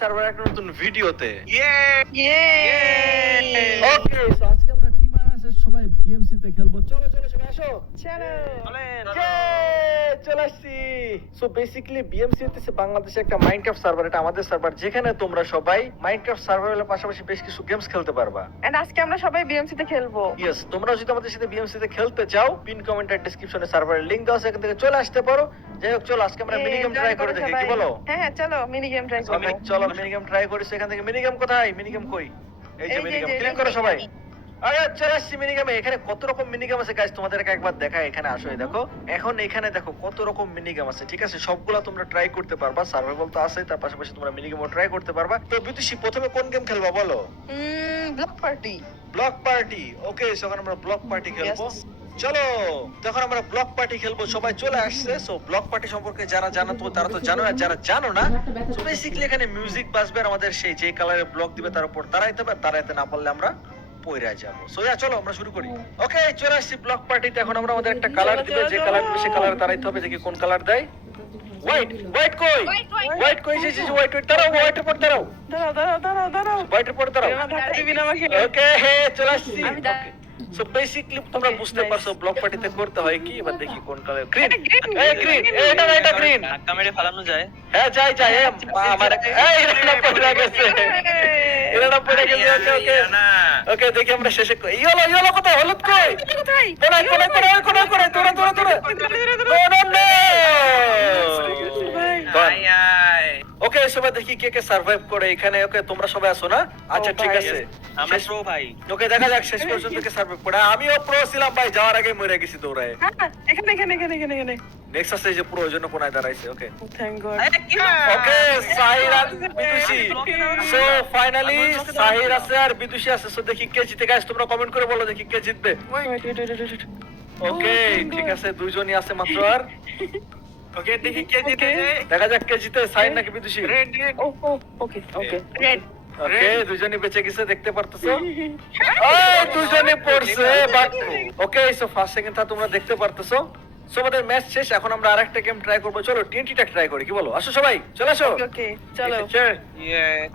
Server একটা নতুন ভিডিওতে ওকে সো আজকে আমরা টিম আনাসের সবাই বিএমসি তে খেলবো। চলো চলো সবাই আসো। চলে আসছি। সো বেসিক্যালি বিএমসি হচ্ছে বাংলাদেশের একটা মাইনক্রাফট সার্ভার। এটা আমাদের সার্ভার যেখানে তোমরা সবাই মাইনক্রাফট সার্ভারের পাশাপাশি বেশ কিছু গেমস খেলতে পারবা। এন্ড আজকে আমরা সবাই বিএমসি তে খেলবো। ইয়েস, তোমরা যদি আমাদের সাথে বিএমসি তে খেলতে চাও পিন কমেন্ট আর ডেসক্রিপশনে সার্ভারের লিংক দেওয়া আছে, এখান থেকে চলে আসতে পারো। যাই হোক চলো আজকে আমরা মিনি গেম ট্রাই করে দেখি, কি বলো? হ্যাঁ হ্যাঁ চলো মিনি গেম ট্রাই করব। চলো মিনি গেম ট্রাই করি। এখান থেকে মিনি গেম কোথায়? মিনি গেম কই? এই যে মিনি গেম, ক্লিক করো সবাই। আরে চলে আসছি মিনি গেমে। এখানে কত রকম মিনি গেম আছে গাইস, তোমাদেরকে একবার দেখাই। এখানে আসো, এই দেখো এখন এখানে দেখো কত রকম মিনি গেম আছে। ঠিক আছে, সবগুলা তোমরা ট্রাই করতে পারবা। সার্ভাইভাল তো আছে, তার পাশাপাশি তোমরা মিনি গেমও ট্রাই করতে পারবা। তো বিতুষী প্রথমে কোন গেম খেলবা বলো? Block party. Block party. Okay, এখন আমরা ব্লক পার্টি খেলবো। চলো তখন আমরা ব্লক পার্টি খেলবো। সবাই চলে আসছে। সো ব্লক পার্টি সম্পর্কে যারা জানো তো তারা তো জানো, আর যারা জানো না সো বেসিক্যালি এখানে মিউজিক বাজবে আর আমাদের সেই যে কালারের ব্লক দিবে তার উপর দাঁড়াইতে হবে। দাঁড়াইতে না পারলে আমরা পয়রা যাবো। সো চলো আমরা শুরু করি। ওকে চলে আসছি ব্লক পার্টিতে। এখন আমরা আমাদের একটা কালার দিবে, যে কালার দিবে সেই কালারে দাঁড়াইতে হবে। দেখি কোন কালার দেয়। হোয়াইট। হোয়াইট কই? হোয়াইট কই? যে হোয়াইট দাঁড়াও, হোয়াইটের পর দাঁড়াও। দাঁড়াও হোয়াইটের পর দাঁড়াও। ধাক্কা দিবি না আমাকে। ওকে চলে আসছি। সো বেসিক্যালি তোমরা বুঝতে পারছো ব্লক পার্টিতে করতে হয় কি। এবার দেখি কোন কালার। গ্রিন। এই গ্রিন, এটা গ্রিন। ধাক্কা মেরে ফালানো যায়? হ্যাঁ যাই আমার এটা পড়ে গেছে। এটা পড়ে গেছে। ওকে ওকে ওকে দেখি আমরা শেষে ইয়েলো। ইয়েলো কোথায়? হলুদ কই? কোথায়? কোথায় তোরা আয় আয়। ওকে সবাই দেখি কে কে সার্ভাইভ করে এখানে। ওকে তোমরা সবাই আসো না? আচ্ছা ঠিক আছে, আমরা প্রো ভাই। ওকে দেখা যাক শেষ পর্যন্ত কে সার্ভাইভ করে। আমিও প্রো ছিলাম ভাই, যাওয়ার আগে মরে গেছি দৌড়ায়। এখানে নেক্সাস এই যে প্রো জন্য কোনায় দাঁড়াইছে। Okay thank God. Okay Sahir আর বিদুষী। সো ফাইনালি সাহির আছে আর বিদুষী আছে। সো দেখি কে জিতে। গাইস তোমরা কমেন্ট করে বলো দেখি কে জিতবে। ওকে ঠিক আছে, দুইজনই আছে মাত্র। আর ওকে দেখি কে জিতে। দেখা যাক কে জিতে, সাহির নাকি Bidushi. Red red. Okay red. Okay দুইজনই বেঁচে গেছে, দেখতে পারতেছো। ওই দুইজনই পড়ছে but okay. So first second টা তোমরা দেখতে পারতেছো। সো আমাদের ম্যাচ শেষ। এখন আমরা আরেকটা গেম ট্রাই করব। চলো টিএনটিটা ট্রাই করি, কি বলো? আসো সবাই চলে আসো। ওকে চলো।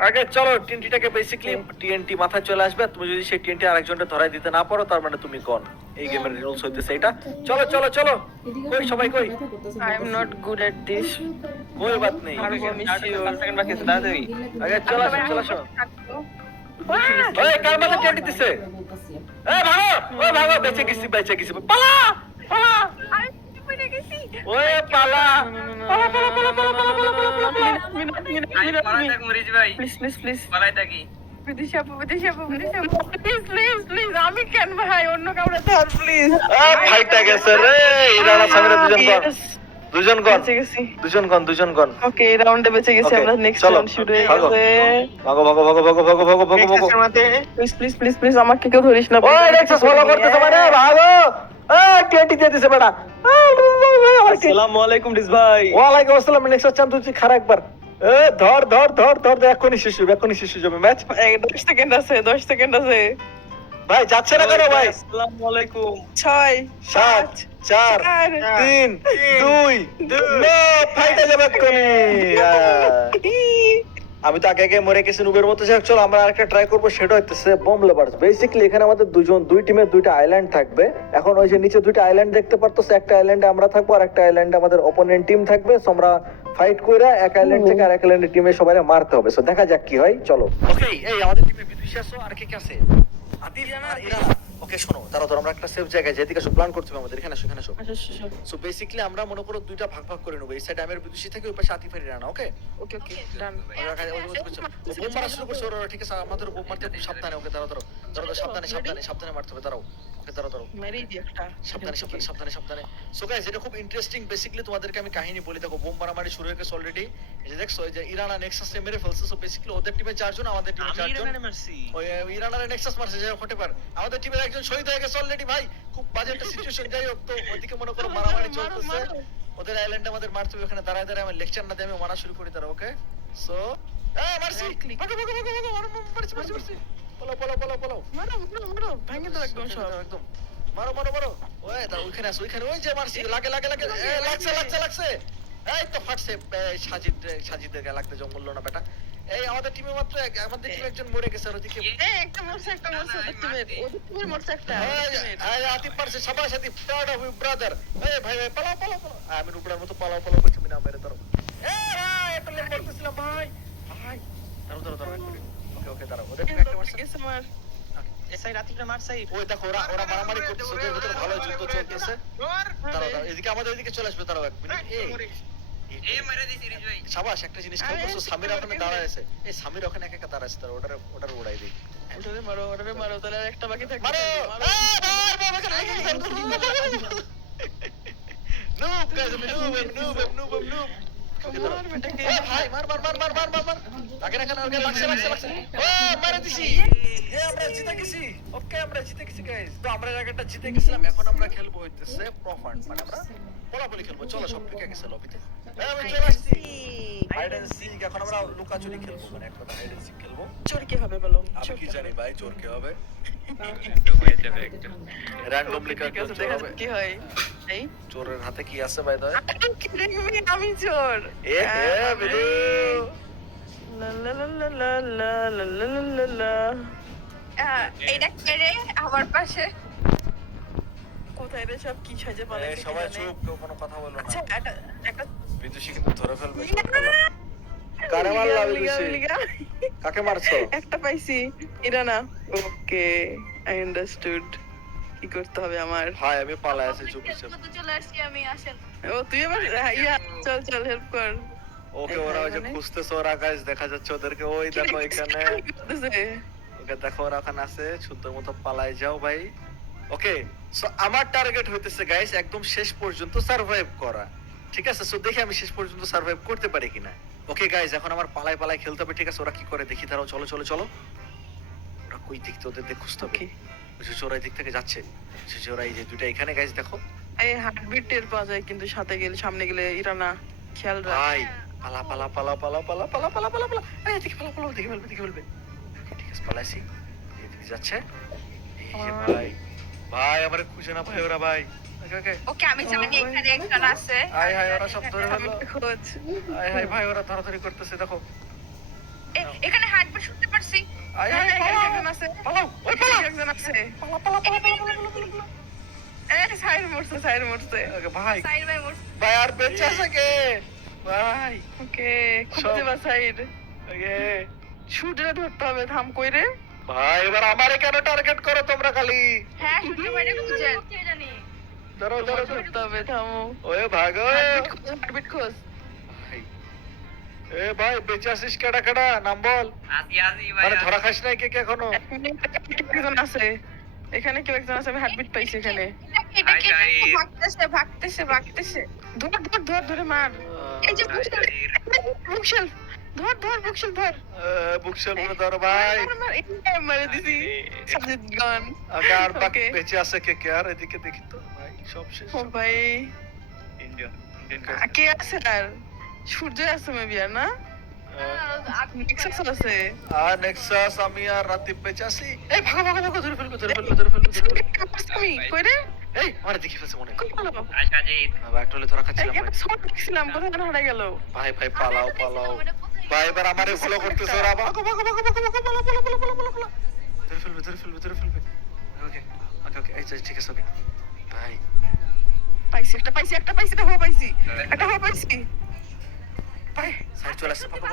আগে চলো টিএনটিটাকে বেসিক্যালি টিএনটি মাথায় চলে আসবে। তুমি যদি সেই টিএনটি আরেকজনকে ধরাই দিতে না পারো তার মানে তুমি কোন। এই গেমের রুলস হইতেছে এটা। চলো চলো চলো কই সবাই কই? I am not good at this. কোই বাত নেই। সেকেন্ড বাকি আছে, দাঁড়াতে আগে চলো আসো চলো আসো। ওই কার মাথা টিএনটি দিছে? এ ভাগো, ওই ভাগো, বেঁচে গেছি পালা পালা। ওই পালা পালা পালা পালা পালা পালা পালা পালা। মরিজ ভাই। প্লিজ পালাই থাকি। বিদেশি আপু প্লিজ আমি কেন ভাই, অন্য কাউরে ধর প্লিজ। ফাইটটা গেছে রে। ইরানা সামিরা দুজন গন। ওকে এই রাউন্ডে বেঁচে গেছি আমরা। নেক্সট রাউন্ড শুরু হয়ে গেছে। ভাগো। প্লিজ আমাকে কেউ ধরিস না। ওই নেক্সাস ফলো করতেছ মানে ভাগো। টিএনটি দিয়ে দিছে বেটা। আসসালামু আলাইকুম ডিস ভাই। ওয়ালাইকুম আসসালাম। নেক্সাস চান তুই খারাপ একবার। ধর এখনই শেষ যাবে ম্যাচ। 10 সেকেন্ড আছে। ভাই যাচ্ছে না কেন ভাই? আসসালামু আলাইকুম। 6 7 4 3 2 ফাইটে যাবে এক্ষুনি। আমি তো আগে মরে গেছি নুবের মতো। যাক চলো আমরা আরেকটা ট্রাই করবো, সেটা হচ্ছে বম লেভার্স। বেসিক্যালি এখানে আমাদের দুই টিমের দুইটা আইল্যান্ড থাকবে। এখন ওই যে নিচে দুইটা আইল্যান্ড দেখতে পারতেছো, একটা আইল্যান্ডে আমরা থাকবো আর একটা আইল্যান্ডে আমাদের অপোনেন্ট টিম থাকবে। সো আমরা ফাইট কইরা এক আইল্যান্ড থেকে আরেক আইল্যান্ডের টিমে সবাই মারতে হবে। সো দেখা যাক কি হয়, চলো। ওকে এই আমাদের টিমে বিদুষী আছে আর কে কে আছে? আদিল আর ইরানা। ওকে শোনো দাঁড়াও আমরা একটা সেফ জায়গায় যেদিকে প্ল্যান করতে হবে আমাদের। এখানে আসো। সো বেসিক্যালি আমরা মনে করো দুইটা ভাগ করে নেবো। এই সাইডে আমের বিদুষী থাকে, ওই পাশে আতিফ আর ইরানা। ওকে ডান। বোম মারা শুরু করছে ওরা। ঠিক আছে আমাদের বোম মারতে খুব সাবধানে। ওকে দাঁড়াও সাবধানে মারতে হবে। দাঁড়াও ওকে দাঁড়াও মেরেই দি একটা। সাবধানে। সো গাইস এটা খুব ইন্টারেস্টিং। বেসিক্যালি তোমাদেরকে আমি কাহিনী বলি। দেখো বোম মারামারি শুরু হয়ে গেছে অলরেডি। এই যে দেখছো এই যে ইরানা নেক্সাসে মেরে ফেলছে। সো বেসিক্যালি ওদের টিমে 4 জন, আমাদের টিমে 4 জন। ওই ইরানারে নেক্সাস মারছে, যাই হতে পারে আমাদের টিমের একজন শহীদ হয়ে গেছে অলরেডি ভাই। খুব বাজে একটা সিচুয়েশন। যাই হোক তো ওদিকে মনে করো মারামারি চলতেছে। ওদের আইল্যান্ডে আমাদের মারতে হবে। ওখানে দাঁড়ায় আমি লেকচার না দিয়ে আমি মারা শুরু করি তারা। ওকে সো মারছি। ভাগো মারছি। পালাও। মারো ভাঙে দাও একদম সব। একদম মারো। ওই দাঁড়া ওইখানে ওই যে মারছি। লাগে লাগছে। এই তো ফাটছে। সাজিদের লাগতে জমল না বেটা। এই আমাদের টিমে মাত্র আমাদের টিমে একজন মরে গেছে আর ওদিকে একটা মরছে ওদের টিমের মরছে একটা আতিফ পারছে সবাই সাথে প্রাউড অফ ইউ ব্রাদার এই ভাই ভাই পালাও পালাও পালাও আমি উপরের মতো পালাও পালাও করছি আমি না মেরে ধরো ভাই এটা লেট করতেছিলাম ভাই ভাই ধরো ওকে ওকে দাঁড়াও ওদের টিমে একটা মারছে গেছে আমার এসআই রাতিটা মার সাইড ওই দেখো ওরা মারামারি করতেছে ওদের ভিতরে ভালো যুদ্ধ চলতেছে দাঁড়াও এদিকে আমাদের এদিকে চলে আসবে তারাও এক মিনিট এ মেরে দিছি রিজ ভাই সাবাস একটা জিনিস খেয়াল করছো সামির ওখানে দাঁড়ায় আছে এই সামির ওখানে একা একা দাঁড়ায় আছে তার ওটার উড়াই দিই ওটারে মারো তাহলে আর একটা বাকি থাকবে মারো নুব গাইস নুব মার বেটাকে ভাই মার আগে লাগছে ও মারে দিছি আমরা জিতে গেছি ওকে আমরা জিতে গেছি গাইস তো আমরা এর আগেটা জিতে গেছিলাম এখন আমরা খেলবো হইতেছে প্রফান্ড মানে আমরা বলাবলি খেলবো চলো সব ঢুকে গেছে লবিতে আমি চলে আসছি হাইড এন্ড সিক এখন আমরা লুকাচুরি খেলবো মানে এক কথা হাইড এন্ড সিক খেলবো চোর কি হবে বলো আমি কি জানি ভাই চোর কে হবে হয়ে যাবে একটা র্যান্ডমলি কাজ দেখা চোর যাক হবে কি হয় এই চোরের হাতে কি আছে ভাই দয় আমি চোর এ হে বিদু লা লা লা লা লা লা লা লা লা লা এইটা কেড়ে আমার পাশে কোথায় রে সব কি সাজে পালাইছে কি সবাই জানে? চুপ কেউ কোনো কথা বলো না আচ্ছা একটা বিদুষী কিন্তু ধরে ফেলবে কারে মারলা বিদুষী লিগা। কাকে মারছো একটা পাইছি এটা না ওকে আই আন্ডারস্টুড কি করতে হবে আমার ভাই আমি পালাই আছি চুপ চুপ কত চলে আসছি আমি আসেন ও তুই আবার ইয়া চল হেল্প কর ওকে ওরা ওই যে এখানে? খুঁজতেছে ওরা গাইস দেখা যাচ্ছে ওদেরকে ওই দেখো এখানে কি করতেছে? ওকে দেখো ওরা ওখানে আছে সুন্দর মতো পালাই যাও ভাই ওকে সো আমার টার্গেট হইতেছে গাইস একদম শেষ পর্যন্ত সার্ভাইভ করা ঠিক আছে সো দেখি আমি শেষ পর্যন্ত সার্ভাইভ করতে পারি কিনা ওকে গাইস এখন আমার পালাই খেলতে হবে ঠিক আছে ওরা কি করে দেখি দাঁড়াও চলো ওরা কই দিক থেকে ওদের খুঁজতে হবে ওকে ওই যে চোরা এই দিক থেকে যাচ্ছে সে চোরা এই যে দুটো এখানে গাইস দেখো এই হার্টবিট টের পাওয়া যায় কিন্তু সাথে গেলে সামনে গেলে ইরা না খেয়াল রাখ ভাই পালা এই দিকে পালা দেখে ফেলবে ঠিক আছে পালাইছি এদিকে যাচ্ছে এই যে ভাই আমারে খুঁজে না ভাই ওরা ভাই ওকে ওকে আমি জানি এখানে একজন আছে আয় ওরা সব ধরে ফেললো খোঁজ আয় ভাই ওরা ধরাধরি করতেছে দেখো এখানে হাঁটবে শুনতে পারছি আয় একজন আছে পালাও ওই পালা একজন আছে পালা এই সাইড মরছে ওকে ভাই সাইড বাই মোর ভাই আর বেঁচে আছে কে ভাই ওকে খুঁজে বা সাইড ওকে শুটে ধরতে হবে থাম কই রে ভাই এবার আমারে কেন টার্গেট করো তোমরা খালি হ্যাঁ শুনতে পারে খুঁজেন কে জানি ধরো ধরতে হবে থামো ওয়ে ভাগো হার্টবিট খোঁজ ভাই এ ভাই বেঁচে আছিস কেডা নাম বল আসি ভাই মানে ধরা খাস নাই কে এখনো একজন আছে এখানে কেউ একজন আছে আমি হার্টবিট পাইছি এখানে এটা কে Hi, guys. ভাগতেছে ধরে মার এই যে বুকশেলফ ধর বুকশেলফ ধর বুকশেল মনে ধরো ভাই মারে দিছি সাজিদ গান আগার বাকি Okay. বেঁচে আছে কে আর এদিকে দেখি তো ভাই সব শেষ ও ভাই ইন্ডিয়া কে আছে আর সূর্য আছে মেবি আর না নেক্সাস আছে আর নেক্সাস আমি আর রাতে বেঁচে আছি এই ভাগো ধরে ফেলবো আমি কই রে এই আমার দেখি ফেলছে মনে কই গেল আশাজিৎ একটা হলে ধরা খাচ্ছিলাম একটা শট দেখছিলাম কোথায় যেন হারিয়ে গেল ভাই পালাও ভাই এবার আমারে ফলো করতেছে ওরা ভাগো পালা ধরে ফেলবে ওকে এই যে ঠিক আছে ওকে ভাই পাইছি একটা পাইছি একটা হওয়া পাইছি ভাই সাইড চলে আসছে পালা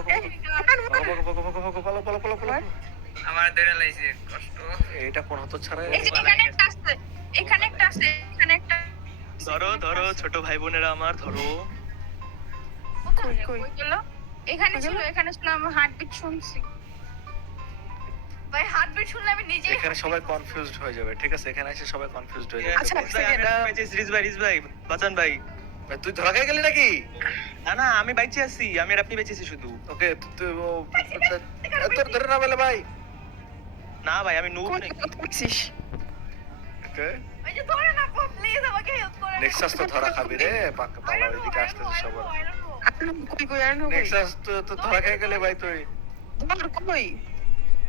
আমার দেড় লাইছে কষ্ট এটা কোন হতো ছাড়া এই যে এখানে একটা আছে ধরো ছোট ভাই বোনেরা আমার ধরো কোথায় কই? কই গেল এখানে ছিল আমি হার্টবিট শুনছি ভাই হার্টবিট শুনলে আমি নিজেই এখানে সবাই কনফিউজড হয়ে যাবে ঠিক আছে এখানে এসে সবাই কনফিউজড হয়ে যাবে আচ্ছা, এক second, রিজ ভাই বাঁচান ভাই ভাই, তুই ধরা খেয়ে গেলি নাকি না আমি বাইচে আছি আমি আর আপনি বেঁচে আছি শুধু ওকে তুই তোর ধরে না বলে ভাই না ভাই আমি নুব কোন নাকি কথা বলছিস ওকে ওই যে ধরে না প্লিজ আমাকে হেল্প করে নেক্সাস তো ধরা খাবি রে পালা ওইদিকে আসতেছে সবার কই আর নই নেক্সাস তো ধরা খেয়ে গেলে ভাই তুই ধর কই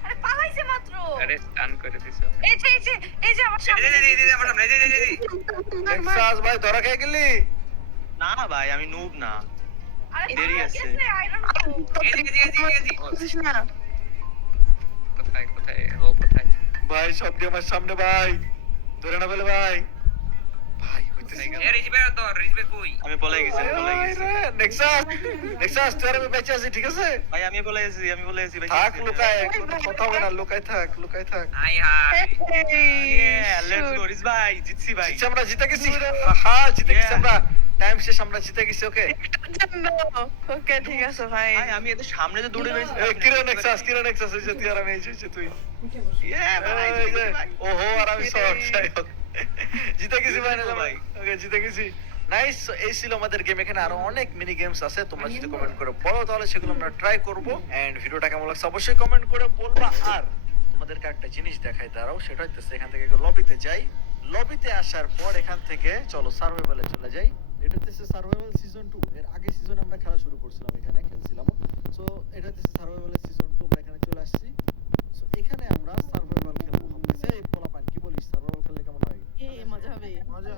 আরে পালাইছে মাত্র আরে স্টান করে দিছো এই যে আমার সামনে নেক্সাস ভাই ধরা খেয়ে গেলি না ভাই আমি নুব না আরে দেরি পাওয়া আছে। গেছে, I don't know। বুঝিস না কোথায় কোথায় ও কোথায় ভাই সব দিয়ে আমার সামনে ভাই ধরে না পেলে ভাই ভাই হইতেছে না। আমি বলে গেছি আমি বলে গেছি নেক্সাস নেক্সাস তুই আর আমি বেঁচে আছি ঠিক আছে ভাই আমি বলে গেছি ভাই থাক লুকায় কোনো কথা হবে না লুকায় থাক লেটস গো রিস ভাই জিতছি ভাই জিতছি আমরা জিতে গেছি হ্যাঁ জিতে গেছি আমরা টাইম শেষ আমরা জিতে গেছি ওকে ওকে ঠিক আছে ভাই ভাই আমি এত সামনে তো দৌড়ে বেরিয়েছি এই কিরণ নেক্সাস এই যে তুই আর আমি এই যে তুই ভাই এই যে, ওহো আর আমি সব এটাই। জিতে গেছি ভাই জিতে গেছি ভাই। ওকে জিতে গেছি নাইস এই ছিল আমাদের গেম এখানে আরো অনেক মিনি গেমস আছে তোমরা যদি কমেন্ট করে বলো তাহলে সেগুলো আমরা ট্রাই করব এন্ড ভিডিওটা কেমন লাগছে অবশ্যই কমেন্ট করে বলবা আর তোমাদেরকে একটা জিনিস দেখাই দাঁড়াও সেটা হচ্ছে এখান থেকে লবিতে যাই লবিতে আসার পর এখান থেকে চলো সার্ভাইভালে চলে যাই এটা হচ্ছে সার্ভাইভাল সিজন 2 এর আগে সিজন আমরা খেলা শুরু করছিলাম এখানে খেলছিলাম সো এটা হচ্ছে সার্ভাইভালের সিজন 2 আমরা এখানে চলে আসছি সো এখানে আমরা সার্ভাইভাল খেলবো ভাবতেছি এই পোলাপান কি বলিস সার্ভাইভাল খেললে কেমন হয় মজা হবে মজা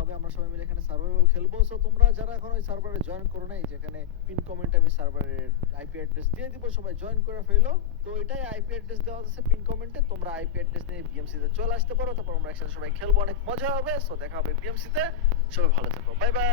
হবে আমরা সবাই মিলে এখানে সার্ভাইভাল খেলবো সো তোমরা যারা এখন ওই সার্ভারে জয়েন করো নাই যেখানে পিন কমেন্টে আমি সার্ভারের আইপি অ্যাড্রেস দিয়ে দিব সবাই জয়েন করে ফেলো তো এটাই আইপি অ্যাড্রেস দেওয়া আছে পিন কমেন্টে তোমরা আইপি অ্যাড্রেস নিয়ে বিএমসি তে চলে আসতে পারো তারপর আমরা একসাথে সবাই খেলবো অনেক মজা হবে সো দেখা হবে বিএমসি তে সবাই ভালো থেকো বাই বাই